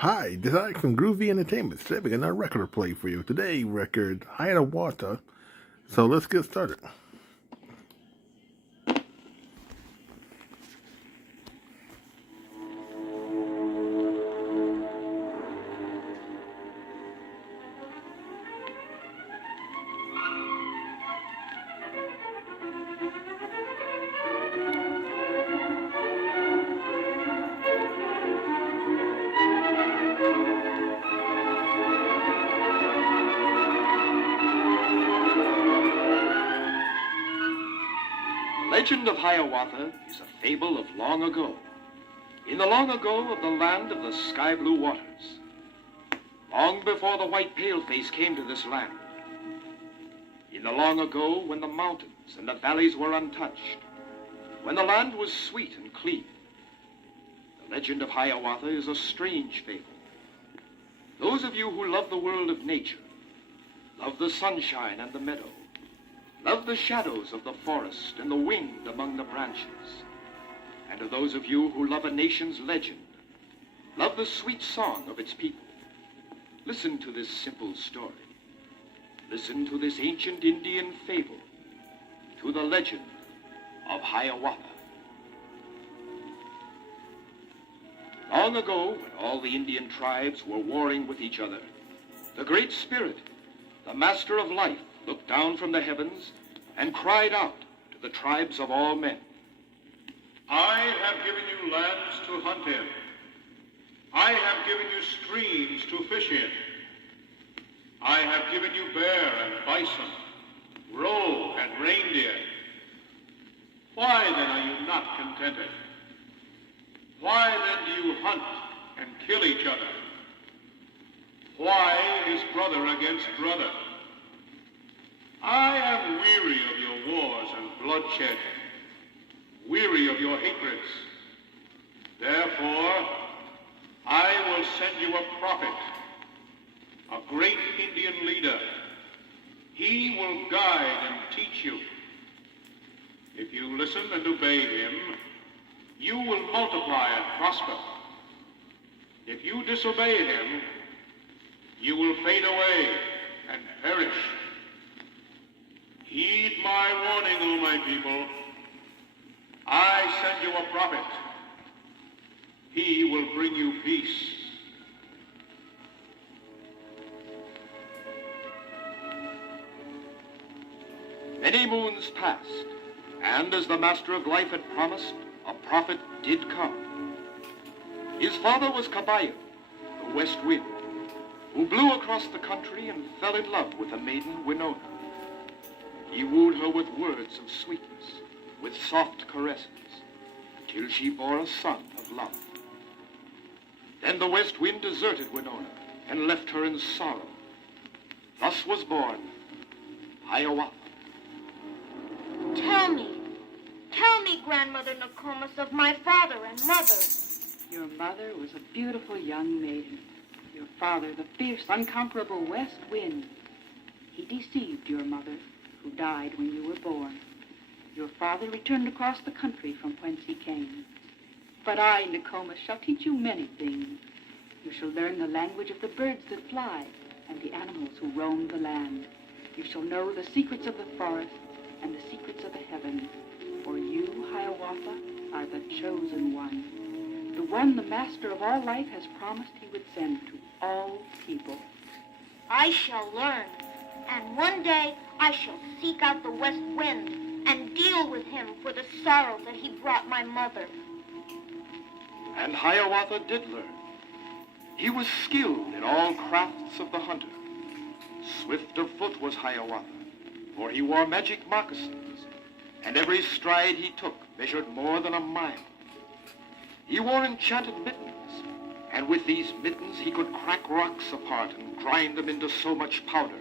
Hi, this is Alex from Groovy Entertainment. Today we got another record to play for you. Today, record Hiawatha. So let's get started. The legend of Hiawatha is a fable of long ago. In the long ago of the land of the sky blue waters. Long before the white paleface came to this land. In the long ago when the mountains and the valleys were untouched. When the land was sweet and clean. The legend of Hiawatha is a strange fable. Those of you who love the world of nature, love the sunshine and the meadow, love the shadows of the forest and the wind among the branches. And to those of you who love a nation's legend, love the sweet song of its people, listen to this simple story. Listen to this ancient Indian fable, to the legend of Hiawatha. Long ago, when all the Indian tribes were warring with each other, the Great Spirit, the Master of Life, looked down from the heavens and cried out to the tribes of all men. I have given you lands to hunt in. I have given you streams to fish in. I have given you bear and bison, roe and reindeer. Why then are you not contented? Why then do you hunt and kill each other? Why is brother against brother? I am weary of your wars and bloodshed, weary of your hatreds. Therefore, I will send you a prophet, a great Indian leader. He will guide and teach you. If you listen and obey him, you will multiply and prosper. If you disobey him, you will fade away and perish. Heed my warning, O my people. I send you a prophet. He will bring you peace. Many moons passed, and as the Master of Life had promised, a prophet did come. His father was Kabayo, the west wind, who blew across the country and fell in love with the maiden Winona. He wooed her with words of sweetness, with soft caresses, till she bore a son of love. Then the west wind deserted Winona and left her in sorrow. Thus was born Hiawatha. Tell me, Grandmother Nokomis, of my father and mother. Your mother was a beautiful young maiden. Your father, the fierce, unconquerable west wind. He deceived your mother, who died when you were born. Your father returned across the country from whence he came. But I, Nokomis, shall teach you many things. You shall learn the language of the birds that fly and the animals who roam the land. You shall know the secrets of the forest and the secrets of the heavens. For you, Hiawatha, are the chosen one. The one the Master of all life has promised he would send to all people. I shall learn, and one day I shall seek out the west wind and deal with him for the sorrow that he brought my mother. And Hiawatha did learn. He was skilled in all crafts of the hunter. Swift of foot was Hiawatha, for he wore magic moccasins, and every stride he took measured more than a mile. He wore enchanted mittens, and with these mittens he could crack rocks apart and grind them into so much powder.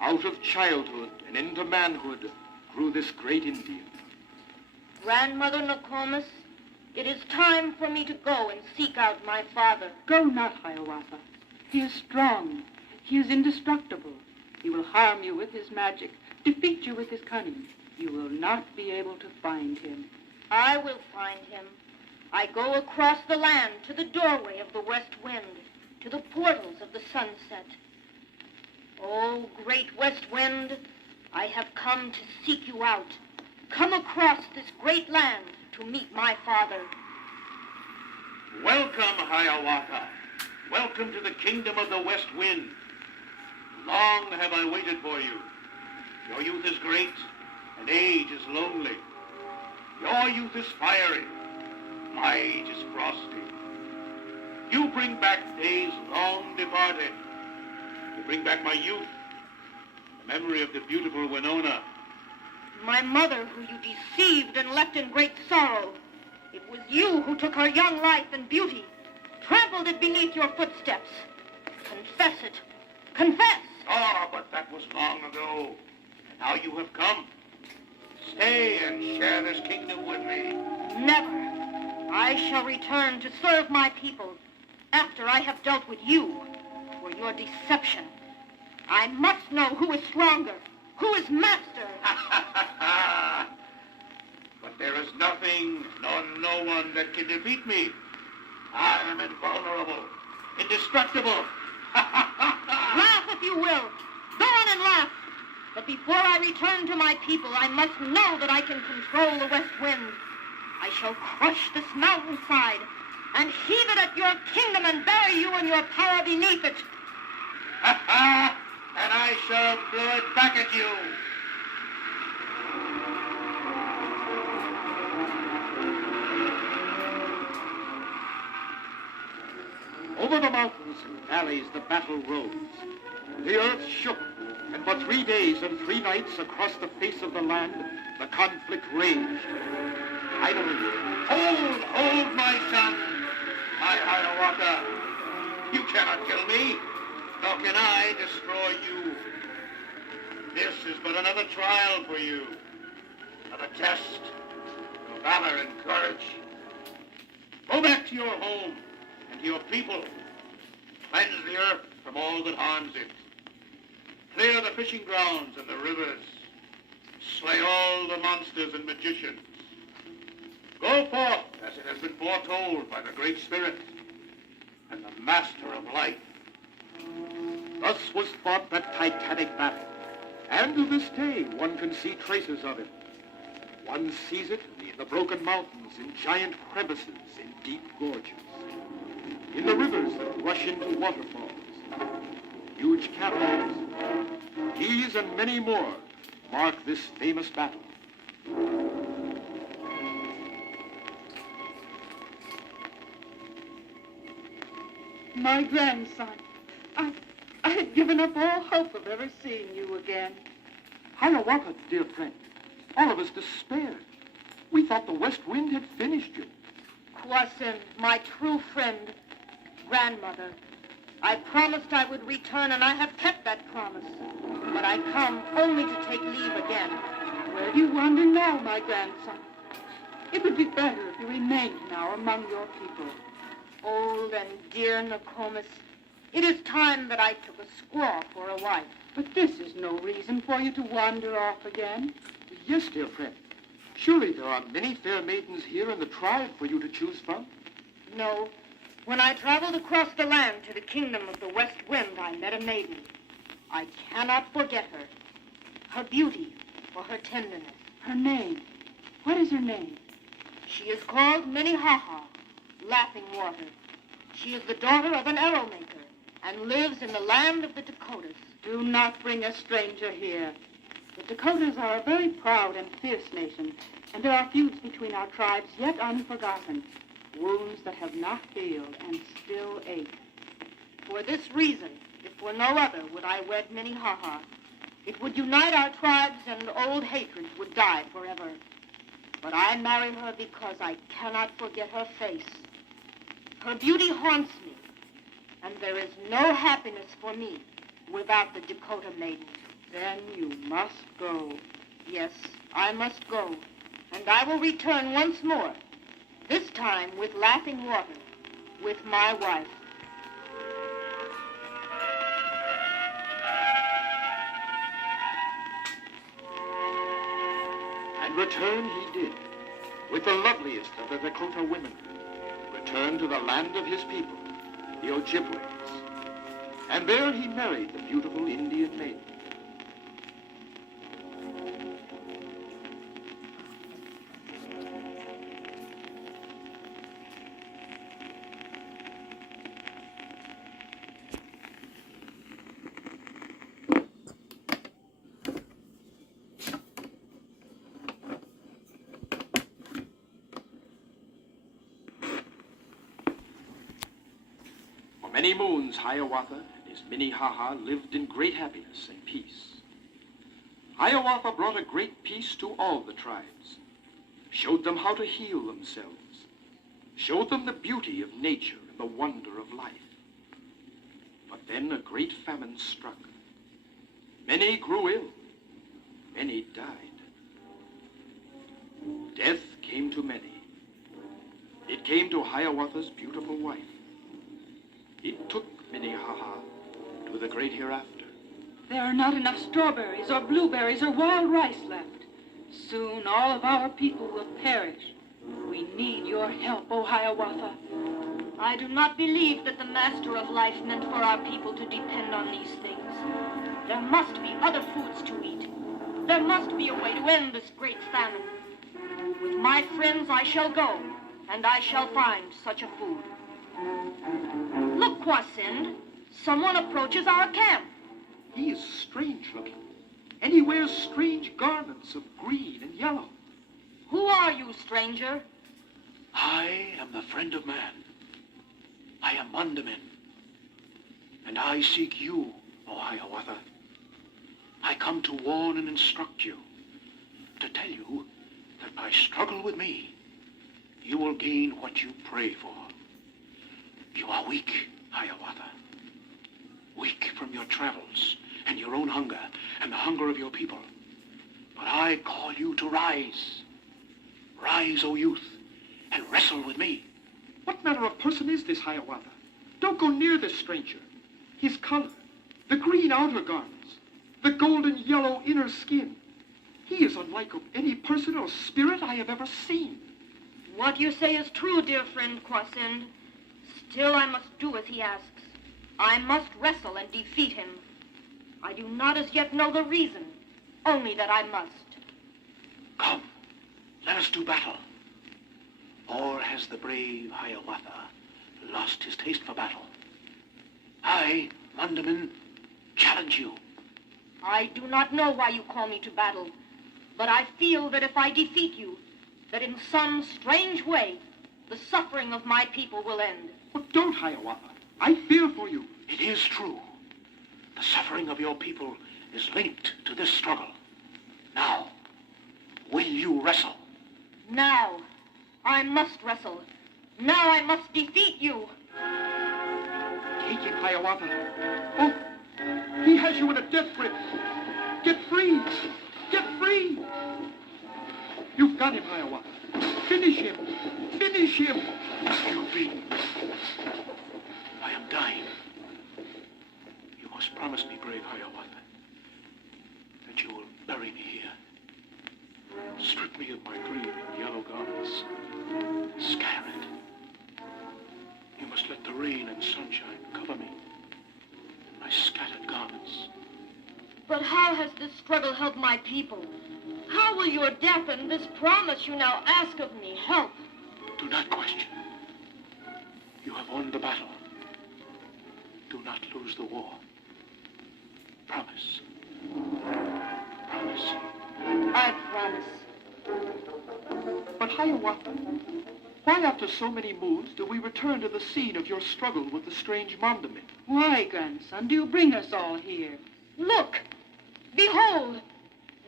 Out of childhood and into manhood grew this great Indian. Grandmother Nokomis, it is time for me to go and seek out my father. Go not, Hiawatha. He is strong. He is indestructible. He will harm you with his magic, defeat you with his cunning. You will not be able to find him. I will find him. I go across the land to the doorway of the west wind, to the portals of the sunset. Oh, great west wind, I have come to seek you out. Come across this great land to meet my father. Welcome, Hiawatha. Welcome to the kingdom of the west wind. Long have I waited for you. Your youth is great, and age is lonely. Your youth is fiery. My age is frosty. You bring back days long departed. You bring back my youth, the memory of the beautiful Winona. My mother, who you deceived and left in great sorrow. It was you who took her young life and beauty, trampled it beneath your footsteps. Confess it. Confess! Ah, but that was long ago. And now you have come. Stay and share this kingdom with me. Never. I shall return to serve my people after I have dealt with you for your deception. I must know who is stronger, who is master. But there is nothing nor no one that can defeat me. I am invulnerable, indestructible. Laugh if you will. Go on and laugh. But before I return to my people, I must know that I can control the west wind. I shall crush this mountainside and heave it at your kingdom and bury you in your power beneath it. And I shall blow it back at you. Over the mountains and valleys the battle rose. The earth shook, and for 3 days and 3 nights across the face of the land, the conflict raged. Finally, hold, my son, my Hiawatha. You cannot kill me, nor can I destroy you. This is but another trial for you, another test of valor and courage. Go back to your home and to your people. Cleanse the earth from all that harms it. Clear the fishing grounds and the rivers. Slay all the monsters and magicians. Go forth, as it has been foretold by the Great Spirit and the Master of Life. Thus was fought that titanic battle, and to this day one can see traces of it. One sees it in the broken mountains, in giant crevices, in deep gorges, in the rivers that rush into waterfalls, huge caverns. These and many more mark this famous battle. My grandson, I had given up all hope of ever seeing you again. Hiawatha, dear friend, all of us despaired. We thought the west wind had finished you. Kwasin, my true friend, grandmother, I promised I would return, and I have kept that promise. But I come only to take leave again. Where do you wander now, my grandson? It would be better if you remained now among your people. Old and dear Nokomis, it is time that I took a squaw for a wife. But this is no reason for you to wander off again. Yes, dear friend. Surely there are many fair maidens here in the tribe for you to choose from. No. When I traveled across the land to the kingdom of the west wind, I met a maiden. I cannot forget her. Her beauty or her tenderness. Her name. What is her name? She is called Minnehaha, Laughing Water. She is the daughter of an arrow maker and lives in the land of the Dakotas. Do not bring a stranger here. The Dakotas are a very proud and fierce nation, and there are feuds between our tribes yet unforgotten, wounds that have not healed and still ache. For this reason, if for no other, would I wed Minnehaha. It would unite our tribes, and old hatreds would die forever. But I marry her because I cannot forget her face. Her beauty haunts me, and there is no happiness for me without the Dakota maiden. Then you must go. Yes, I must go, and I will return once more, this time with Laughing Water, with my wife. And return he did, with the loveliest of the Dakota women, returned to the land of his people, the Ojibways. And there he married the beautiful Indian maiden. For many moons, Hiawatha and his Minnehaha lived in great happiness and peace. Hiawatha brought a great peace to all the tribes, showed them how to heal themselves, showed them the beauty of nature and the wonder of life. But then a great famine struck. Many grew ill, many died. Death came to many. It came to Hiawatha's beautiful wife. It took Minnehaha to the great hereafter. There are not enough strawberries or blueberries or wild rice left. Soon all of our people will perish. We need your help, O Hiawatha. I do not believe that the Master of Life meant for our people to depend on these things. There must be other foods to eat. There must be a way to end this great famine. With my friends I shall go, and I shall find such a food. Look, Kwasind. Someone approaches our camp. He is strange looking, and he wears strange garments of green and yellow. Who are you, stranger? I am the friend of man. I am Mandamin, and I seek you, O Hiawatha. I come to warn and instruct you, to tell you that by struggle with me, you will gain what you pray for. You are weak, Hiawatha. Weak from your travels and your own hunger and the hunger of your people. But I call you to rise. Rise, O youth, and wrestle with me. What manner of person is this Hiawatha? Don't go near this stranger. His color, the green outer garments, the golden yellow inner skin. He is unlike of any person or spirit I have ever seen. What you say is true, dear friend Kwasind. Still, I must do as he asks. I must wrestle and defeat him. I do not as yet know the reason, only that I must. Come, let us do battle. Or has the brave Hiawatha lost his taste for battle? I, Mandamin, challenge you. I do not know why you call me to battle, but I feel that if I defeat you, that in some strange way, the suffering of my people will end. But don't, Hiawatha. I fear for you. It is true. The suffering of your people is linked to this struggle. Now, will you wrestle? Now, I must wrestle. Now I must defeat you. Take him, Hiawatha. Oh, he has you in a death grip. Get free. Get free. You've got him, Hiawatha. Finish him. Finish him. You being. I am dying. You must promise me, brave Hiawatha, that you will bury me here. Strip me of my green and yellow garments. Scatter it. You must let the rain and sunshine cover me in my scattered garments. But how has this struggle helped my people? How will your death and this promise you now ask of me help? Do not question. You have won the battle. Do not lose the war. Promise. Promise. I promise. But Hiawatha, why after so many moons do we return to the scene of your struggle with the strange Mandamin? Why, grandson, do you bring us all here? Look! Behold!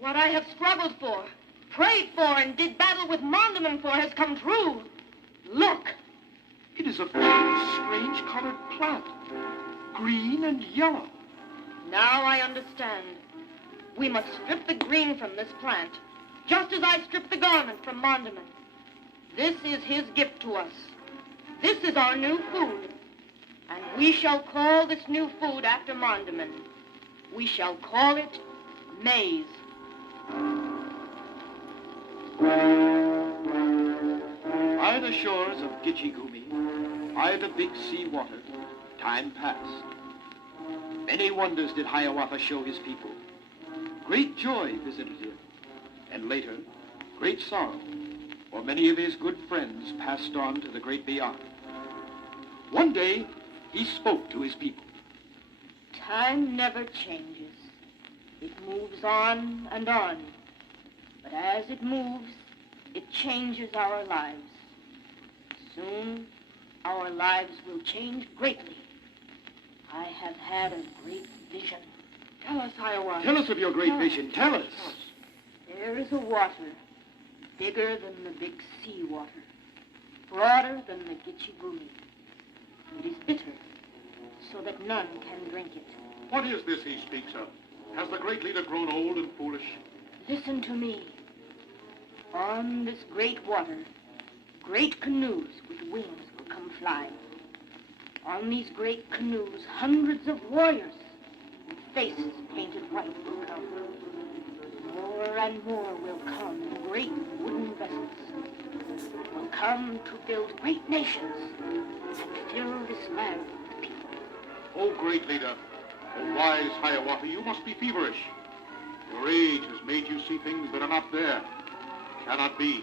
What I have struggled for, prayed for, and did battle with Mandamin for has come true. Look! It is a very strange colored plant, green and yellow. Now I understand. We must strip the green from this plant, just as I stripped the garment from Mandamin. This is his gift to us. This is our new food. And we shall call this new food after Mandamin. We shall call it maize. By the shores of Gitchigumi, By the big sea water, time passed. Many wonders did Hiawatha show his people. Great joy visited him, and later, great sorrow, for many of his good friends passed on to the great beyond. One day, he spoke to his people. Time never changes. It moves on and on. But as it moves, it changes our lives. Soon, our lives will change greatly. I have had a great vision. Tell us, Hiawatha. Tell us of your great vision. Tell us. There is a water, bigger than the big sea water, broader than the Gitchigumi. It is bitter, so that none can drink it. What is this he speaks of? Has the great leader grown old and foolish? Listen to me. On this great water, great canoes with wings will come flying. On these great canoes, hundreds of warriors with faces painted white will come. More and more will come in great wooden vessels. Will come to build great nations and fill this land with people. O great leader, O wise Hiawatha, you must be feverish. Your age has made you see things that are not there, cannot be.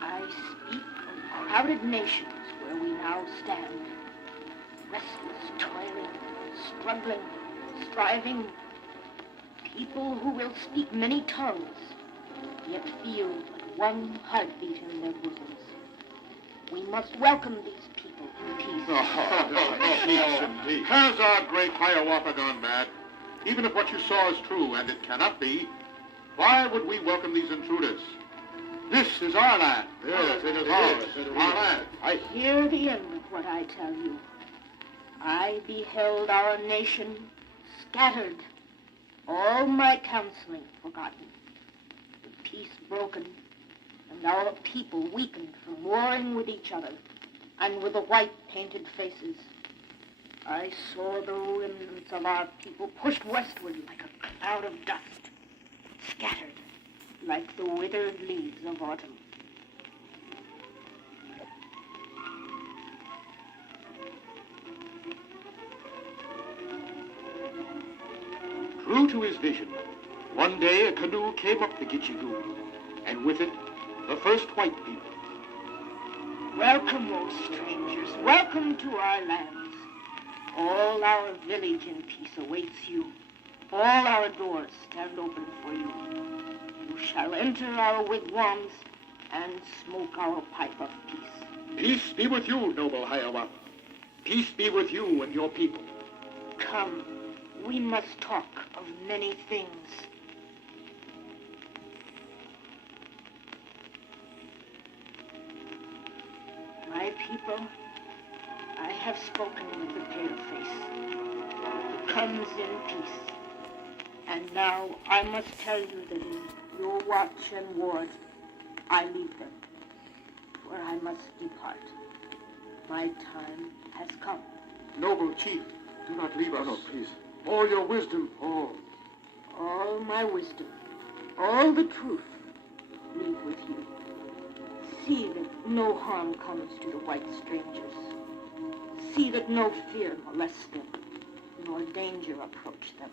I speak of crowded nations where we now stand. Restless, toiling, struggling, striving. People who will speak many tongues, yet feel but one heartbeat in their bosoms. We must welcome these people in peace. Has our great Hiawatha gone mad? Even if what you saw is true, and it cannot be, why would we welcome these intruders? This is our land. Yes, it is ours. Our land. I hear the end of what I tell you. I beheld our nation scattered, all my counseling forgotten, the peace broken, and our people weakened from warring with each other and with the white painted faces. I saw the remnants of our people pushed westward like a cloud of dust, scattered like the withered leaves of autumn. True to his vision, one day a canoe came up the Gitchigoo, and with it, the first white people. Welcome, O strangers, welcome to our lands. All our village in peace awaits you. All our doors stand open for you. You shall enter our wigwams and smoke our pipe of peace. Peace be with you, noble Hiawatha. Peace be with you and your people. Come, we must talk of many things. My people, I have spoken with the paleface. He comes in peace. And now I must tell you that in your watch and ward, I leave them, for I must depart. My time has come. Noble chief, do not leave us. No, please. All your wisdom, all. All my wisdom, all the truth, leave with you. See that no harm comes to the white strangers. See that no fear molests them, nor danger approach them.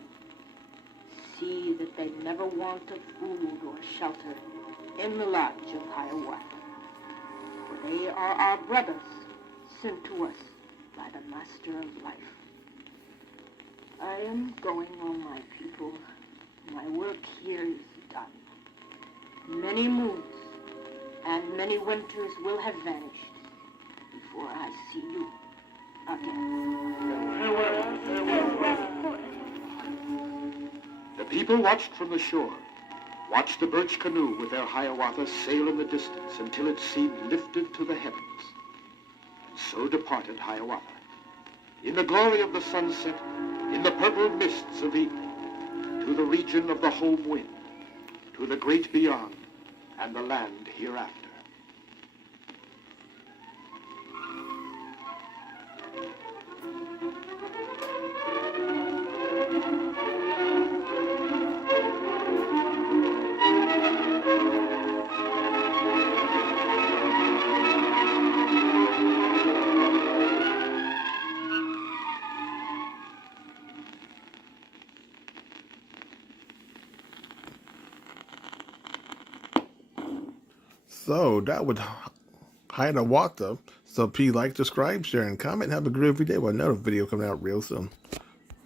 See that they never want of food or shelter in the lodge of Hiawatha. For they are our brothers, sent to us by the Master of Life. I am going, O my people. My work here is done. Many moons and many winters will have vanished before I see you again. The people watched from the shore, watched the birch canoe with their Hiawatha sail in the distance until it seemed lifted to the heavens. And so departed Hiawatha, in the glory of the sunset, in the purple mists of evening, to the region of the home wind, to the great beyond, and the land hereafter. So that was Hiawatha. So please like, subscribe, share, and comment. Have a groovy day with another video coming out real soon.